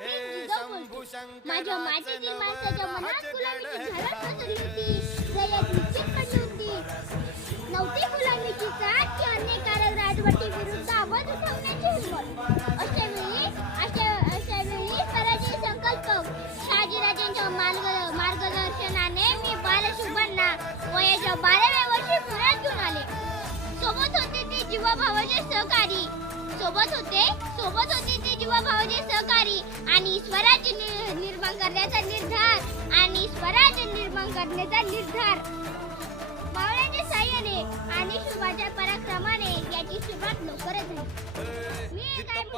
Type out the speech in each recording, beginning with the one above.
माझ्या मातीतील माणसाच्या मनात गुलामीची झलक पसरली होती हृदयात निश्चित पडली होती. नव्हती गुलामीची चाट की अन्यकारक राजवटी विरुद्ध आवाज उठवण्याची हिंमत. अशा वेळी अशा अशा वेळी स्वराज्य संकल्प शहाजीराजांच्या मार्ग मार्गदर्शनाने मी बालशुभांना वयाच्या बाराव्या वर्षी पुण्यात घेऊन आले. सोबत होते ते जीवाभावाचे सहकारी. सोबत होते. सोबत होते ते जीवाभावाचे सहकारी आणि स्वराज्य निर्माण करण्याचा निर्धार आणि स्वराज्य निर्माण करण्याचा निर्धार. मावळ्याच्या साह्याने आणि शुभाच्या पराक्रमाने याची सुरुवात लवकरच झाली. मी प्रचंड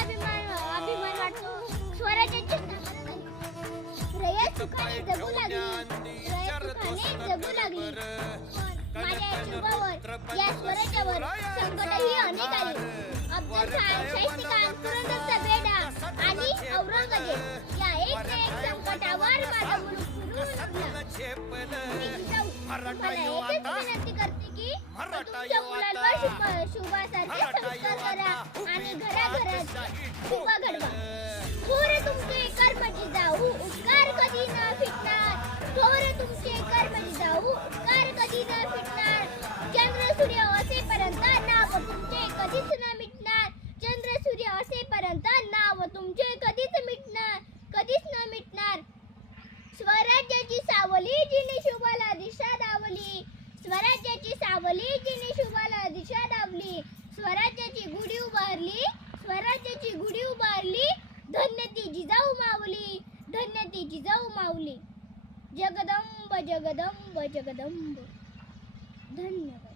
अभिमान वाटतो? अभिमान स्वराज्याची रयत सुखाने जगू लागली. रयत सुखाने जगू लागली. पण माझ्या या शुभावर या स्वराज्यावर संकटही अनेक आले खान शाहिस्ते खान पुरंदरचा बेडा आणि औरंगजेब या एक ना एक संकटावर माझा मुलूक विनंती करते की तुमच्या मुलांवर शुभ- शुभासारखे संस्कार करा आणि घराघरात शुभ स्वराज्याची जिने शुभाला दिशा दाबली. स्वराज्याची गुढी उभारली. स्वराज्याची गुढी उभारली. धन्य ती जिजाऊ माऊली धन्य ती जिजाऊ माऊली जगदंब जगदंब जगदंब. धन्यवाद.